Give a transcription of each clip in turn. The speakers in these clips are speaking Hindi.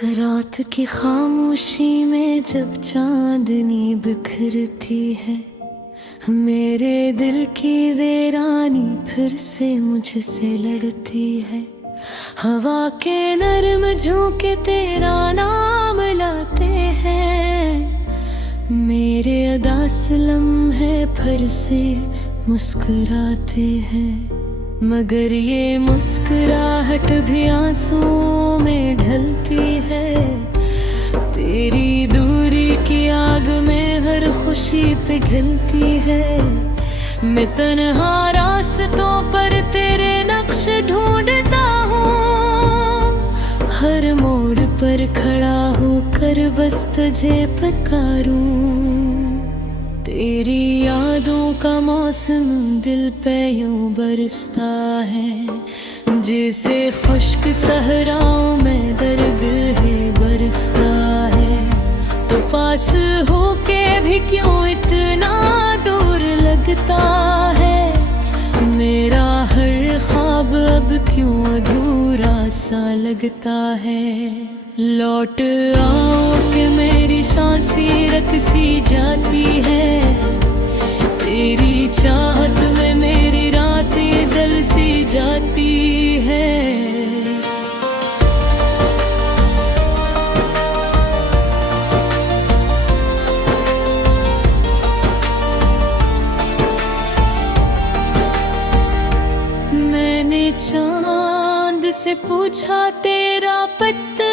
रात की खामोशी में जब चांदनी बिखरती है, मेरे दिल की वीरानी फिर से मुझसे लड़ती है। हवा के नरम झोंके तेरा नाम लाते हैं, मेरे अदास लम्हे फिर से मुस्कुराते हैं। मगर ये मुस्कुराहट भी आंसुओं में ढलती है, तेरी दूरी की आग में हर खुशी पिघलती है। मैं तन्हा रास्तों पर तेरे नक्श ढूंढता हूँ, हर मोड़ पर खड़ा होकर बस तुझे पुकारूं। तेरी यादों का मौसम दिल पे यूं बरसता है, जैसे खुश्क सहराओं में दर्द है बरसता है। तो पास होके भी क्यों इतना दूर लगता है, मेरा हर ख्वाब अब क्यों अधूरा सा लगता है। लौट आओ कि मेरी सांसें रकसी जाती है, तेरी चाहत में मेरी रातें दल सी जाती है। मैंने चांद से पूछा तेरा पता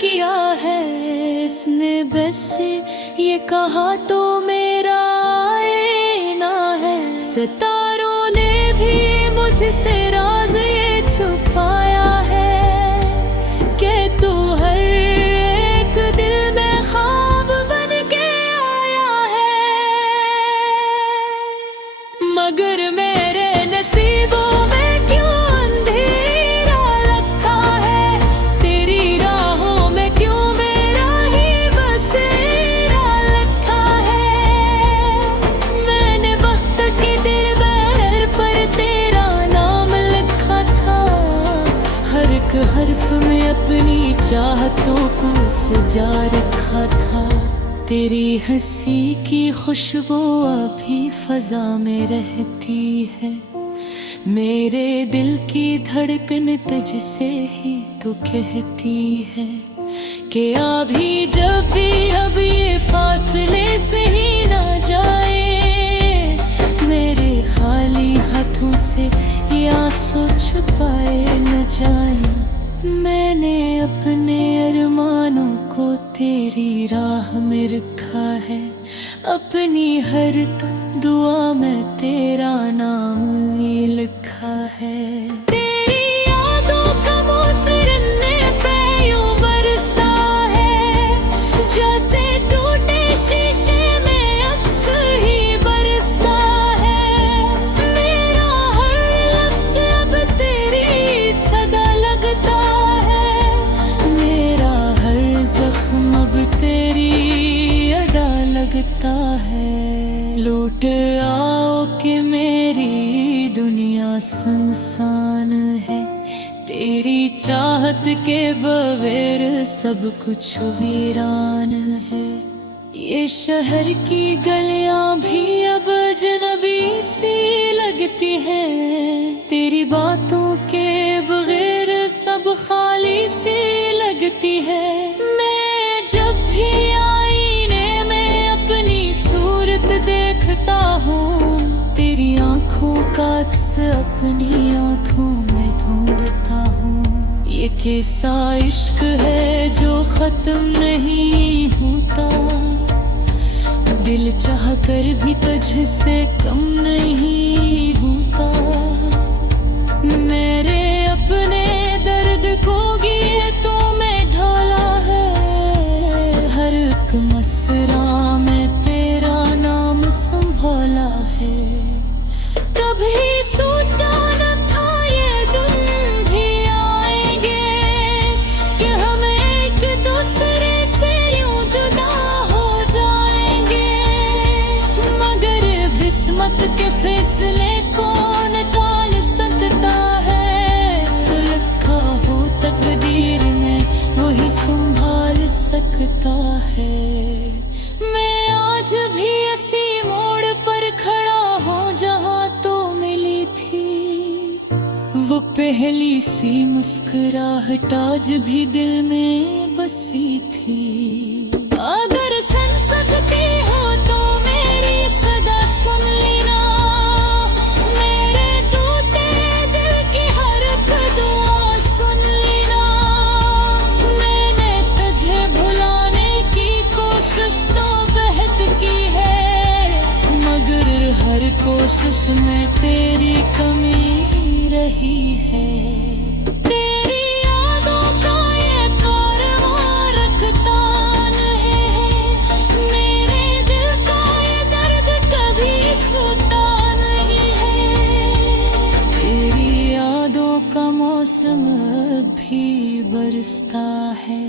किया है, इसने बस ये कहा तो मेरा आईना है। सितारों ने भी मुझसे राज ये छुपाया है, कि तू हर एक दिल में ख्वाब बन के आया है। मगर मेरे नसीबों में क्यों अंधेरा रखा है, तेरी राहों में क्यों मेरा ही बसेरा लिखा है। मैंने वक्त के दीवार पर तेरा नाम लिखा था, हर एक हर्फ में अपनी चाहतों को सजा रखा था। तेरी हंसी की खुशबू अभी फजा में रहती है, मेरे दिल की धड़कन तुझसे ही तो कहती है, कि अभी जब भी अब ये फासले से ही ना जाए, मेरे खाली हाथों से ये आंसू छुपाए न जाए। मैंने अपने अरमानों को तेरी राह में रखा है, अपनी हर दुआ में तेरा नाम ही लिखा है। तेरी यादों का मुसरने पे यूं बरसता है, जैसे टूटे शीशे में अक्स ही बरसता है। मेरा हर लफ्ज़ अब तेरी सदा लगता है, मेरा हर जख्म अब तेरी अदा लगता है। लौट आओ कि मेरी दुनिया सुनसान है, तेरी चाहत के बगैर सब कुछ वीरान है। ये शहर की गलियां भी अब अजनबी सी लगती हैं, तेरी बातों के बगैर सब खाली सी लगती है। मैं जब भी आईने में अपनी सूरत देखता हूँ, तेरी आंखों का अक्स अपनी आंखों में ढूंढता हूँ। ये कैसा इश्क है जो खत्म नहीं होता, दिल चाह कर भी तुझसे कम नहीं होता। मेरे अपने दर्द को गिए तो मैं ढाला है, हर एक मसरा में तेरा नाम संभाला है। कभी सोचा न था ये दिन भी आएंगे, कि हम एक दूसरे से यूं जुदा हो जाएंगे। मगर किस्मत के फैसले कौन टाल सकता है, जो लिखा हो तकदीर में वही संभाल पहली सी मुस्कुराहट आज भी दिल में बसी थी। अगर सुन सकती हो तो मेरी सदा सुन लेना, मेरे टूटे दिल की हर एक दुआ सुन लेना। मैंने तुझे भुलाने की कोशिश तो बहुत की है, मगर हर कोशिश में तेरी कमी रही है। तेरी यादों का ये कारवां रुकता नहीं है, मेरे दिल का ये दर्द कभी सोता नहीं है। तेरी यादों का मौसम भी बरसता है,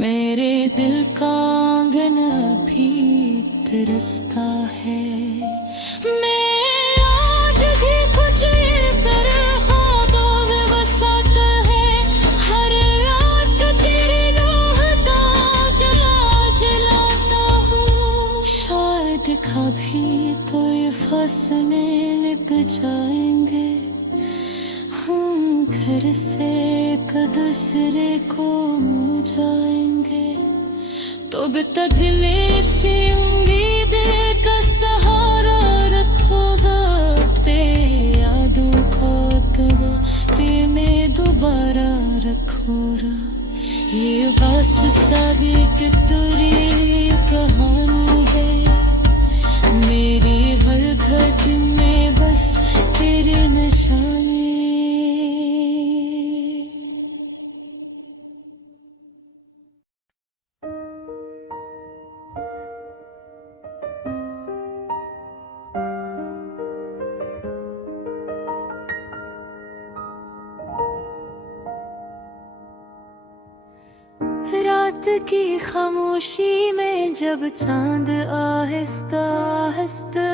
मेरे दिल का आंगन भी तरसता है। कभी तो ये फासले लग जाएंगे, हम घर से एक दूसरे को मिल जाएंगे। तो तक दिल से उम्मीद का सहारा रखोगा, तेरी यादों को ते में दोबारा रखोगा। ये बस सब एक दूरी कहानी है, मेरी हर घटना में बस तेरे निशाने। रात की खामोशी में जब चांद आहिस्ता आहिस्ता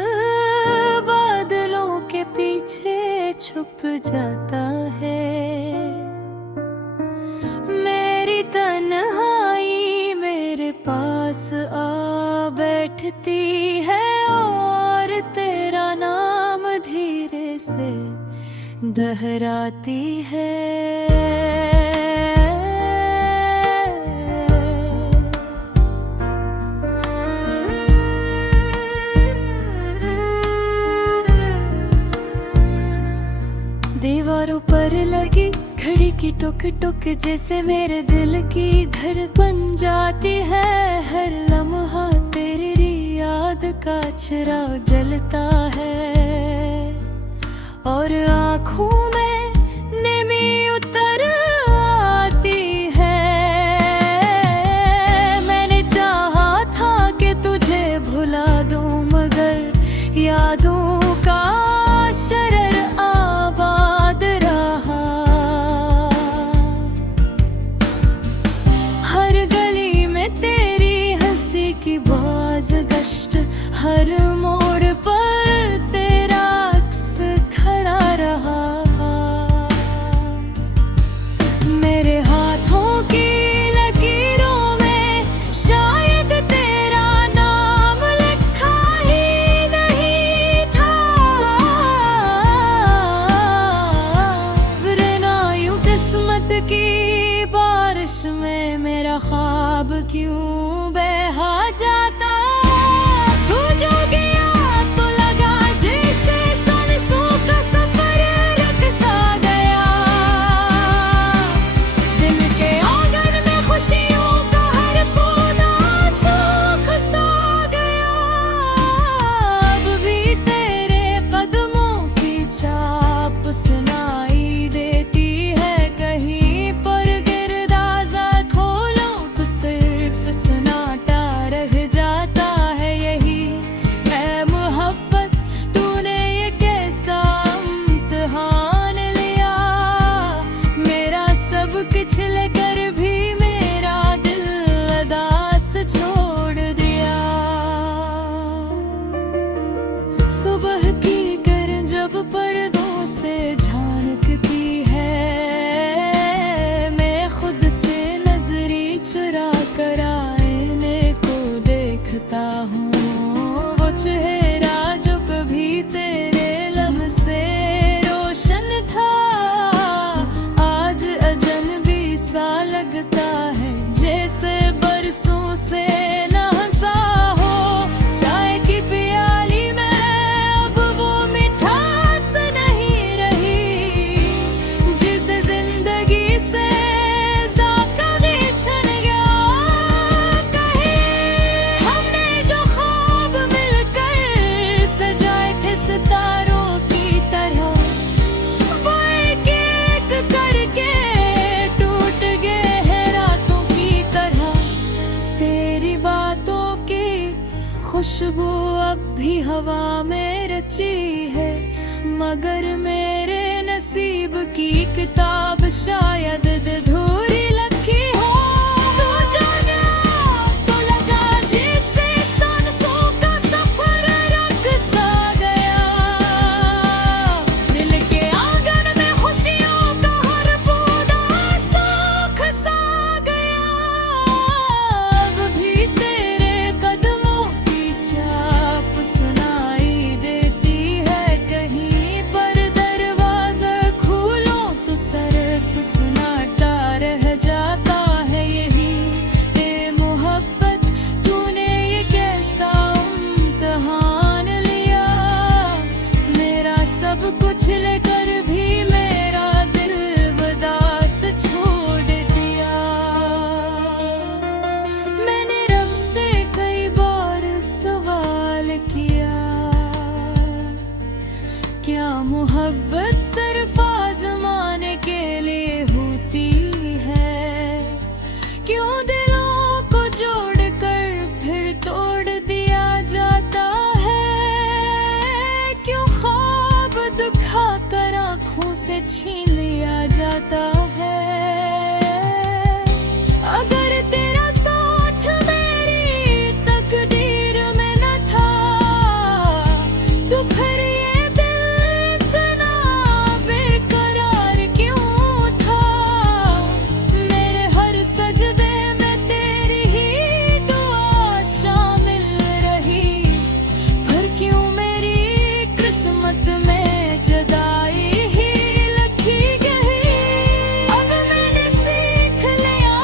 बादलों के पीछे छुप जाता है, मेरी तन्हाई मेरे पास आ बैठती है और तेरा नाम धीरे से दोहराती है। दीवारों पर लगी घड़ी की टुक टुक जैसे मेरे दिल की धड़कन जाती है। हर लम्हा तेरी याद का चिराग जलता है और आँखों में नमी उतर आती है। मैंने चाहा था कि तुझे भुला दूं, मगर यादों का शरर आबाद रहा। हर गली में तेरी हंसी की बाज गश्त, हर मोड़ पर तेरा अक्स खड़ा रहा। मेरे हाथों की लकीरों में शायद तेरा नाम लिखा ही नहीं था, वरना यूं किस्मत की बारिश में मेरा ख्वाब क्यों बहा जाता। तू जो गया तो लगा जैसे सांसों का सफर रुक सा गया। दिल के आंगन में खुशियों का हर पौधा सूख सा गया। अब भी तेरे कदमों की छाप सुनाई देती है, कहीं पर गिरदाजा खोलो तो सिर्फ सन्नाटा रह जाता है। यही है मोहब्बत, तूने ये कैसा इम्तिहान लिया। मेरा सब कुछ लेकर भी मेरा दिल उदास छोड़ दिया। सुबह की किरण जब पर्दों से झांकती है, मैं खुद से नजरी चुरा कर आईने को देखता हूँ। वो चेहरा जो कभी तेरे लब से रोशन था, खुशबू अब भी हवा में रची है, मगर मेरे नसीब की किताब शायद अधूरी लगी हो। तू जाना तो लगा जैसे सांसों का सफर रुक सा गया, दिल के आंगन में खुशियों का हर पौधा सूख सा गया। अब भी तेरे कदमों की चाप सुनाई देती है, कहीं पर दरवाजा खोलो तो सिर्फ सन्नाटा रह जाता है। यही ए मोहब्बत तूने ये कैसा इम्तिहान लिया, मेरा सब कुछ लेकर भी मेरा दिल बदास छोड़ दिया। मैंने रब से कई बार सवाल किया, क्या मोहब्बत सिर्फ आजमाने के लिए होती है? क्यों दिलों को जोड़कर फिर तोड़ दिया जाता है? क्यों ख्वाब दुखा कर आँखों से छीन लिया जाता है? अगर तेरा साथ मेरी तकदीर में न था, तो फिर ये दिल इतना बेकरार क्यों था? मेरे हर सजदे में तेरी ही दुआ शामिल रही, पर क्यों मेरी किस्मत में जुदाई ही लिखी गई? अब मैंने सीख लिया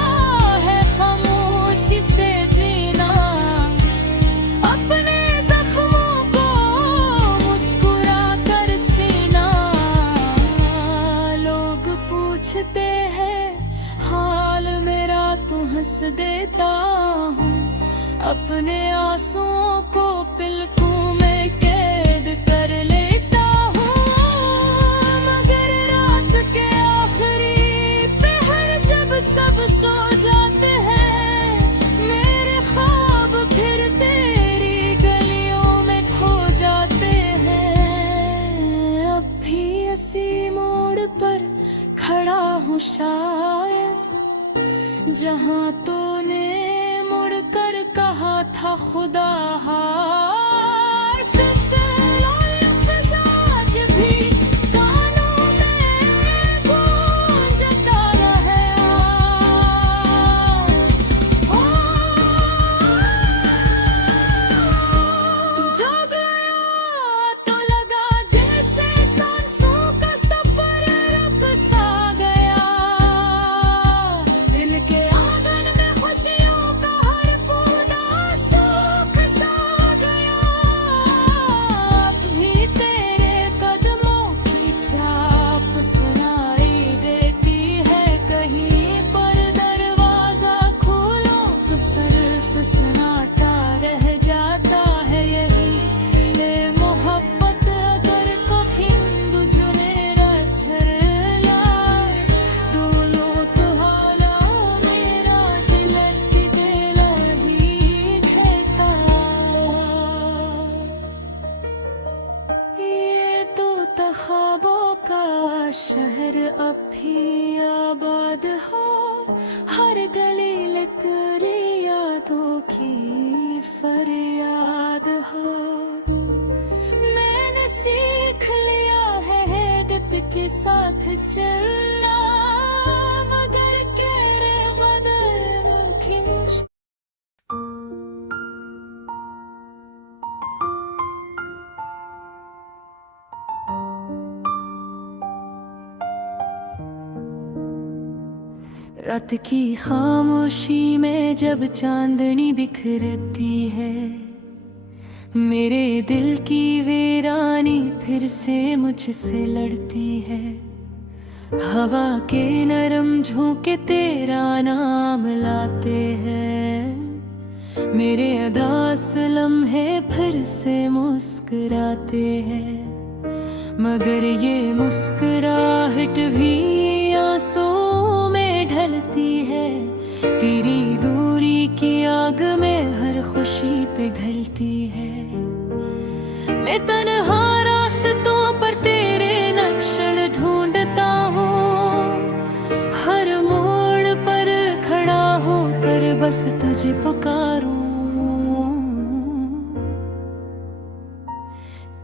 है खामोशी से जीना, अपने जख्मों को मुस्कुरा कर सीना। लोग पूछते हैं हाल मेरा तो हंस देता हूँ, अपने आंसुओं को पलकों में कैद कर लेता हूँ। मगर रात के आखिरी पहर जब सब सो जाते हैं, मेरे ख्वाब फिर तेरी गलियों में खो जाते हैं। अब भी इसी मोड़ पर खड़ा हूँ शायद, जहाँ तूने मुड़कर कहा था खुदा हाफ़िज़। लफ्ज़ आज भी कानों में गूंजता है। तू जो गया तो लगा जैसे सांसों का सफर रुक सा गया, दिल के आंगन में खुशियों का हर पौधा सूख सा गया। अब भी तेरे कदमों की चाप सुनाई देती है, कहीं पर दरवाजा खोलो तो सिर्फ सन्नाटा रह जाता है। यही ए मोहब्बत अगर कहीं दुजनेरा छरला, दूलो तो हाला मेरा दिल की दिल ही कहता। ये तो ख्वाबों का शहर अब भी आबाद हो, हर गली ले तेरी यादों की फरियाद हो। मैंने सीख लिया है दिप के साथ चलना, मगर केरे गदर खिश। रात की खामोशी में जब चांदनी बिखरती है, मेरे दिल की वीरानी फिर से मुझसे लड़ती है। हवा के नरम झोंके तेरा नाम लाते हैं, मेरे अदास लम्हे फिर से मुस्कुराते हैं। मगर ये मुस्कुराहट भी आंसुओं में ढलती है, तेरी दूरी की आग में हर खुशी पिघलती है। मैं तन्हा रास्तों पर तेरे नक्शे ढूंढता हूँ, हर मोड़ पर खड़ा होकर बस तुझे पुकारूं।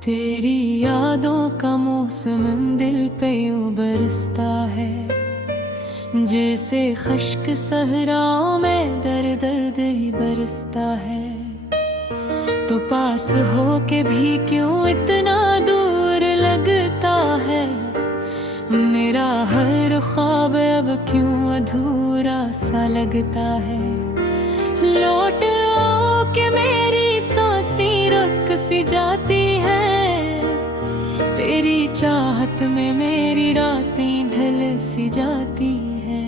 तेरी यादों का मौसम दिल पे यूं बरसता है, जैसे खश्क सहराओं में दर्द ही बरसता है। तो पास हो के भी क्यों इतना दूर लगता है, मेरा हर ख्वाब अब क्यों अधूरा सा लगता है। लौट आओ कि मेरी सांसें रुक सी जाती है, तेरी चाहत में मेरी रातें ढल सी जाती है।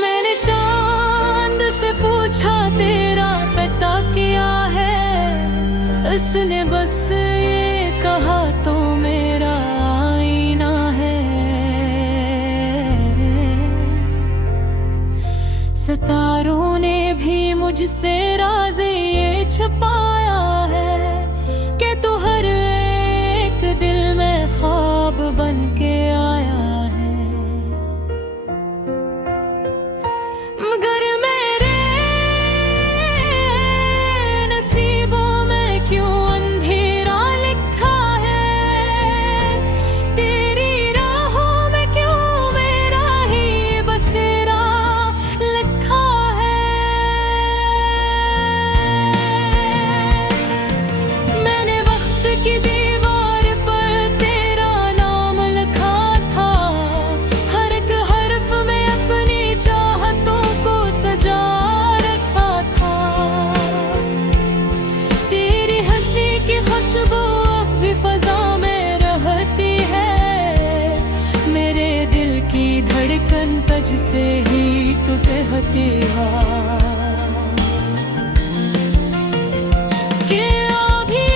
मैंने चांद से पूछा तेरा पता क्या है, उसने बस ये कहा तो मेरा आईना है। सितारों ने भी मुझसे राज़ ये छुपाया है कि तू हर एक दिल में ख्वाब बन के आया है। मगर मेरे नसीबों में क्यों अंधेरा लिखा है, तेरी राहों में क्यों मेरा ही बसेरा लिखा है। मैंने वक्त की दीवार पर तेरा नाम लिखा था, हर एक हर्फ में अपनी चाहतों को सजा रखा था। तेरी हंसी की खुशबू अब भी फजा में रहती है, मेरे दिल की धड़कन तुझसे ही तो कहती है कि अभी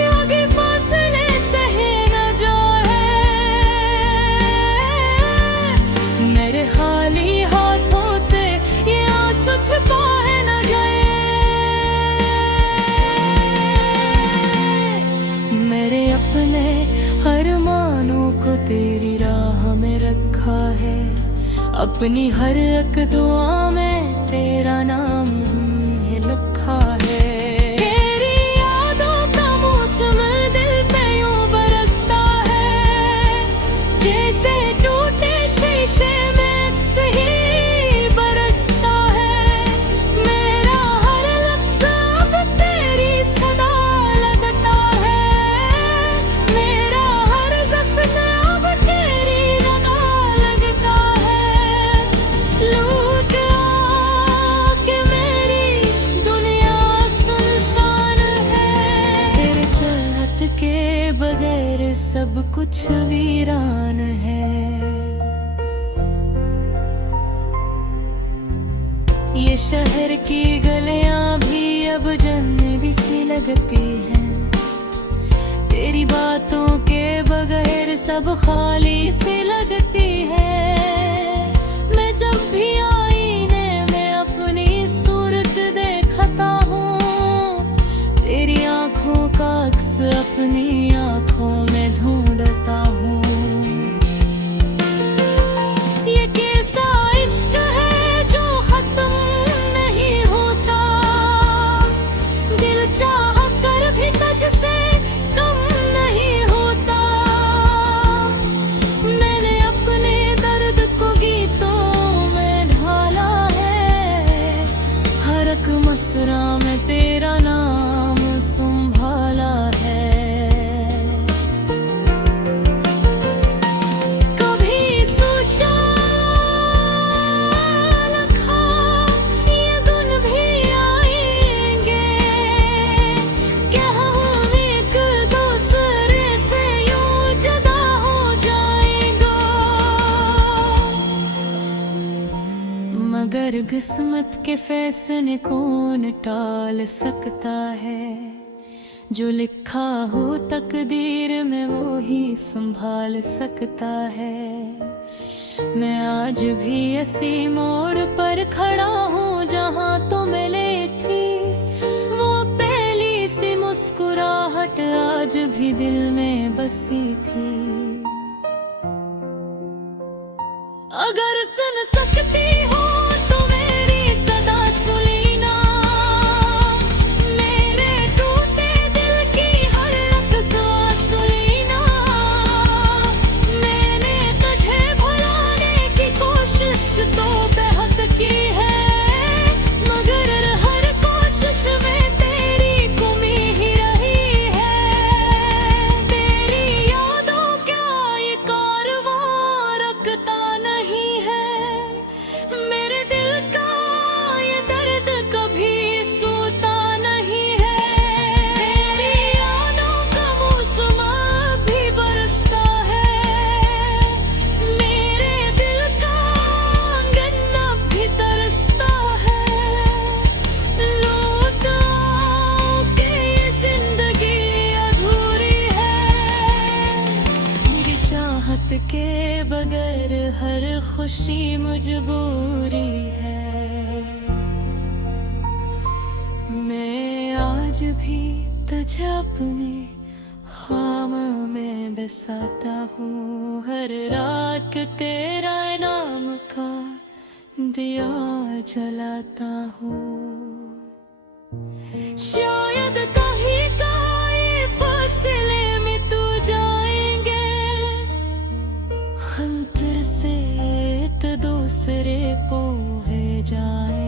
योगी फासले सहे न जाए, मेरे खाली हाथों से ये आंसू छुपाए न गए। मेरे अपने अरमानों को तेरी राह में रखा है, अपनी हर एक दुआ में तेरा नाम ही लिखा है। तेरी यादों का मौसम दिल पे यूं बरसता है, जैसे टूटे शीशे में सही बरसता है। मेरा हर लफ्ज़ अब तेरी सदा लगता है, मेरा हर ज़ख्म अब तेरी रगा लगता है। लूट आके मेरी दुनिया सुनसान है, तेरे चाहत के बगैर सब कुछ वीरान है। ये शहर की गलियां भी अब जन्नती सी लगती हैं, तेरी बातों के बगैर सब खाली सी लगती है। मैं जब भी आईने में अपनी सूरत देखता हूँ, तेरी आंखों का अक्स अपनी आंखों में ढूंढता हूँ। ये कैसा इश्क है जो खत्म नहीं होता, दिल चाह कर भी तुझसे कम नहीं होता। मैंने अपने दर्द को गीतों में ढाला है, हर एक मसरा में तेरा नाम संभाला है। कभी सोचा लखा ये दिन भी आएंगे, क्या हम एक दूसरे से यूं जुदा हो जाएंगे। मगर किस्मत के फैसले कौन टाल सकता है, जो लिखा हो तकदीर में वो ही संभाल सकता है। मैं आज भी इसी मोड़ पर खड़ा हूँ जहाँ तो मिले थी वो पहली सी मुस्कुराहट, आज भी दिल में बसी थी। अगर सुन सकती हो तो मेरी सदा सुनीना, मेरे टूटे दिल की हर रग का सुनीना। मैंने तुझे भुलाने की कोशिश तो बेहद की है, मगर हर कोशिश में तेरी कमी ही रही है। तेरी यादों क्या ये कारवां रखता नहीं है, मेरे दिल का ये दर्द कभी सोता नहीं है। तेरी यादों का मौसम भी बरसता है, मेरे दिल का आंगन अब भी तरसता है। लौट आओ कि ये जिंदगी अधूरी है, मेरी चाहत के बगैर हर खुशी मजबूरी है। मैं आज भी तुझे अपने ख्वाब में बसाता हूँ, हर रात तेरा नाम का दिया जलाता हूँ। शायद कहीं का ये फासले में तू जाएंगे, खंतर से एक दूसरे को है जाए।